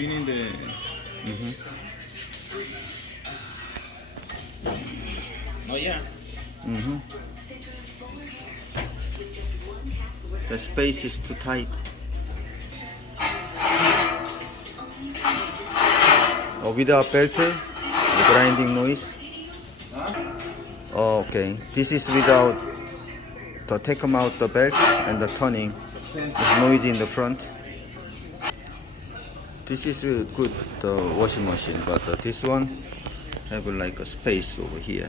spinning the. Oh yeah. The space is too tight. Without belt, the grinding noise. Oh, okay. This is without the take them out the belt and the turning. It's noisy in the front. This is good, the washing machine, but this one have like a space over here.